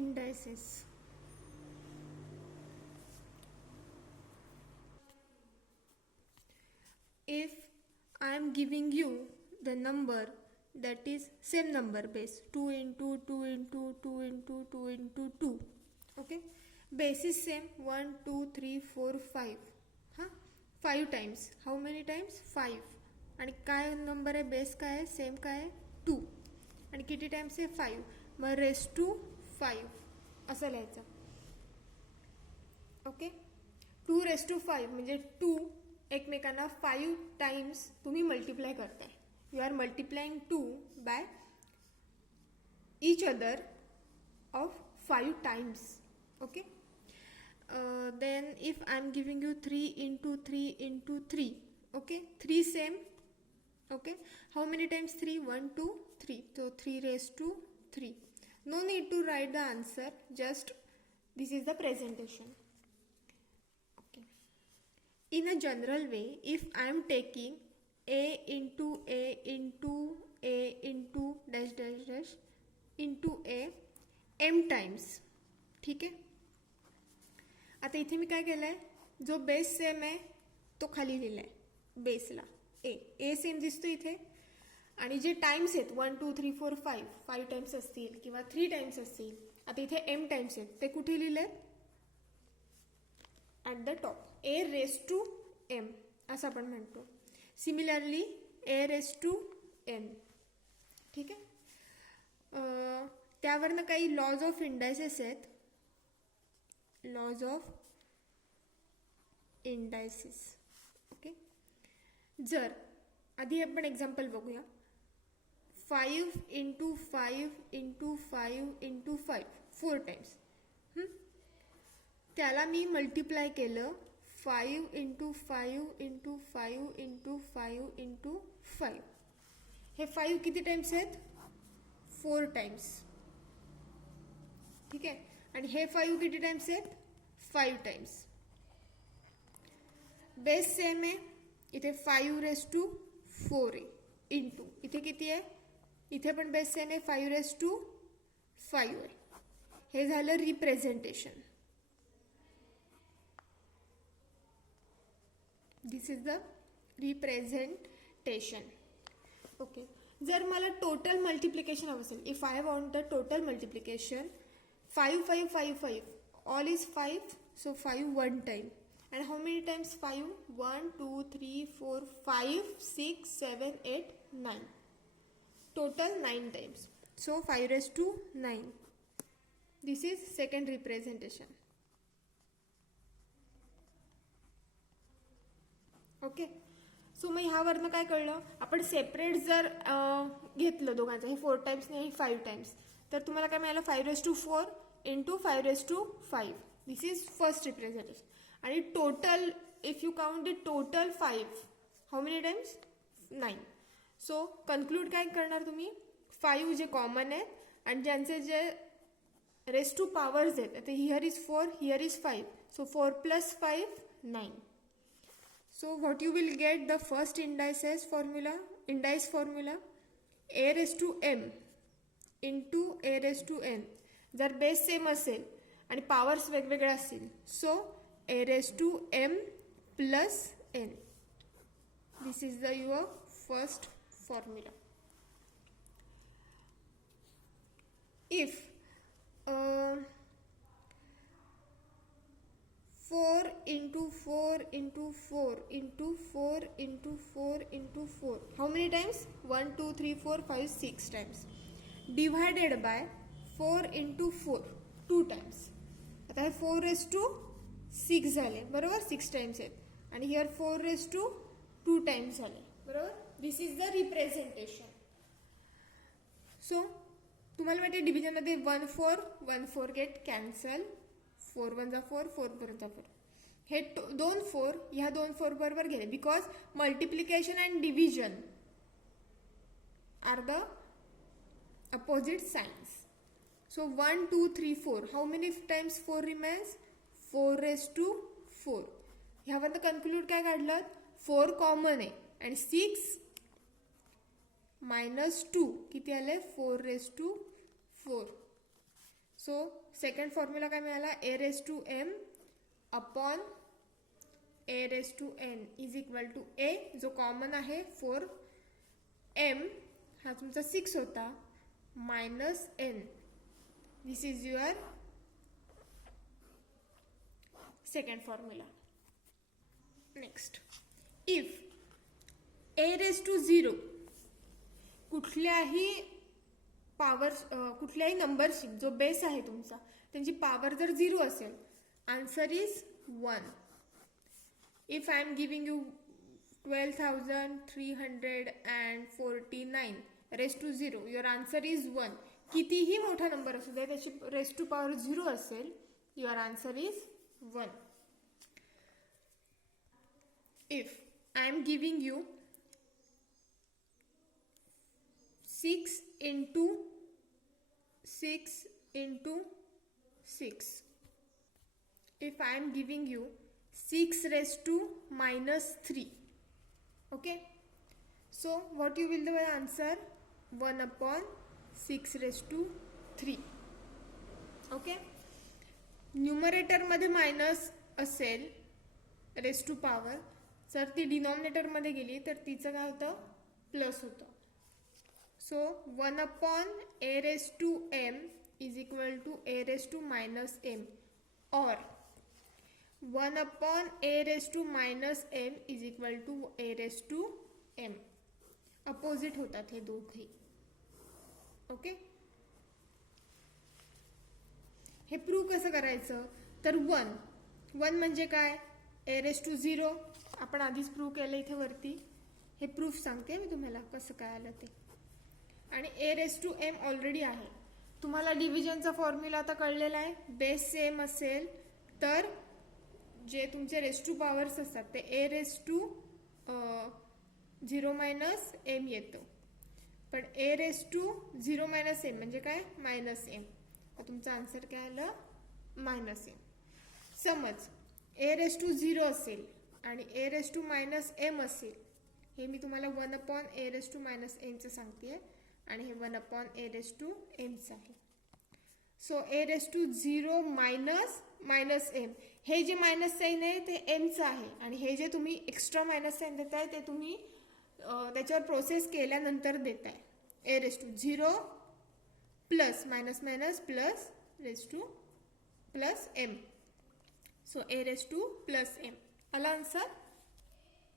indices. If I am giving you the number that is same number base 2 into 2 into 2 into 2 into 2, okay, base is same 1 2 3 4 5, हां 5 times. how many times 5. आणि काय number आहे base काय आहे same काय आहे 2 आणि किती टाइम्स आहे 5. मग रेस टू 5 असं लिहायचं. ओके 2 रेस टू 5 म्हणजे 2 एकमेकांना 5 टाइम्स तुम्ही मल्टिप्लाय करताय. You are multiplying 2 by each other of 5 times. Okay, then if I am giving you 3 into 3 into 3, okay, 3 same, okay, how many times 3 1 2 3, so 3 raised to 3. No need to write the answer, just this is the presentation. Okay, in a general way, if I am taking a into a into a into dash dash dash into a m times, ठीक आहे. आता इथे मी काय केलं आहे जो base same आहे तो खाली लिहिला आहे बेसला ए सेम दिसतो इथे आणि जे टाइम्स आहेत 1 2 3 4 5 टाइम्स असतील किंवा 3 टाइम्स असतील. आता इथे एम टाइम्स आहेत ते कुठे लिहिले आहेत at the top a raise to m असं आपण म्हणतो. Similarly a raise to m, ठीक आहे. त्यावरनं काही लॉज ऑफ इंडायसेस आहेत. Laws of indices, okay. जर आधी आपण एक्झाम्पल बघूया. 5 इंटू 5 इंटू 5 इंटू 5 4 टाइम्स. त्याला मी मल्टिप्लाय केलं 5 इंटू 5 इंटू 5 इंटू 5 इंटू 5. हे 5 किती टाइम्स आहेत 4 टाइम्स, ठीक आहे. आणि हे 5 किती टाइम्स आहेत 5 टाइम्स. बेस सेम आहे इथे 5 रेस टू 4 आहे इंटू इथे किती आहे इथे पण बेस सेम आहे 5 रेस टू 5 आहे. हे झालं representation. This is the representation. Okay, जर मला टोटल मल्टिप्लिकेशन हवं असेल, if I want the total multiplication 5 5 5 5 all is 5, so 5 one time. And how many times 5? 1 2 3 4 5 6 7 8 9, total 9 times, so 5 raised to 9. This is second representation. Okay, so मग ह्यावरनं काय कळलं आपण separate जर घेतलं दोघांचं हे 4 टाइम्स नाही 5 टाइम्स तर तुम्हाला काय मिळालं 5 raise to 4 into 5 raise to 5. This is first representation. आणि total if you count the total 5 how many times 9. So conclude काय करणार तुम्ही 5 जे कॉमन आहेत आणि ज्यांचे जे रेस टू पॉवर्स आहेत. आता here is 4 here is 5, so 4 plus 5 9. So what you will get the first indice formula a raised to m into a raised to n. जर बेस सेम असेल आणि पॉवर्स वेगवेगळे असतील so a raised to m plus n. This is the your first formula. If 4 into 4 into 4 into 4 into 4 into 4, how many times 1 2 3 4 5 6 times, divided by 4 into 4 2 times. आता हे 4 raise to 6 झाले बरोबर 6 times आहेत आणि here 4 raise to 2 times झाले बरोबर. दिस is the representation. So तुम्हाला माहिती आहे डिव्हिजनमध्ये 1 4 गेट कॅन्सल 4 1 जा 4 4 4 जा 4. हे 2 4 ह्या 2 4 बरोबर गेले because multiplication and division are the opposite signs. So 1 2 3 4 how many times 4 remains 4 raise to 4. ह्यावर कन्क्लूड काय काढलं 4 कॉमन आहे आणि 6 मायनस 2 किती आले 4 raise to 4. So second formula काय मिळाला, a raise to m upon a raise to n is equal to a, जो कॉमन आहे 4m हा तुमचा 6 होता, minus n. This is your second formula. Next, if a raise to 0 कुठल्याही नंबरची जो बेस आहे तुमचा त्यांची पॉवर जर 0 असेल, answer is 1. If I am giving you 12,349 raise to 0, your answer is 1. कितीही मोठा नंबर असू दे त्याची रेस टू पॉवर 0 असेल, your answer is 1. If I am giving you 6 into 6 into 6. If I am giving you 6 raised to minus 3. Okay. So what you will do answer? 1 upon 6 raised to 3. Okay. Numerator मध्ये minus असेल raise to power, जर ती denominator मध्ये गेली तर तिचं काय होतं, प्लस होतं. So 1 upon a raised to m is equal to a raised to minus m, or 1 upon a raised to minus m is equal to a raised to m. Opposite होतात हे दोघे. ओके. हे prove कसं करायचं, तर 1 म्हणजे काय, a raised to 0 आपण आधीच प्रूव्ह केलं इथे वरती. हे प्रूफ सांगते मी तुम्हाला कसं काय आलं ते. आणि a raise to am already आहे. तुम्हाला डिव्हिजनचा फॉर्म्युला आता कळलेला आहे. बेस सेम असेल तर जे तुमचे रेस टू पॉवर्स असतात ते ए रेस टू 0 मायनस एम येतं. पण ए रेस टू 0 मायनस एम म्हणजे काय, मायनस एम. तर तुमचा आन्सर काय आलं, मायनस एम. समज ए रेस टू 0 असेल आणि a raise to minus m असेल, हे मी तुम्हाला 1 upon a raise to minus एमचं सांगते आणि हे 1 अपॉन ए रेस टू एमचं आहे. So a raise to 0 minus m, हे जे मायनस साईन आहे ते एमचं आहे आणि हे जे तुम्ही एक्स्ट्रा मायनस साईन देताय ते तुम्ही त्याच्यावर प्रोसेस केल्यानंतर देताय. A raise to 0 plus minus minus plus raise to plus m. So a raise to plus m. आला आन्सर.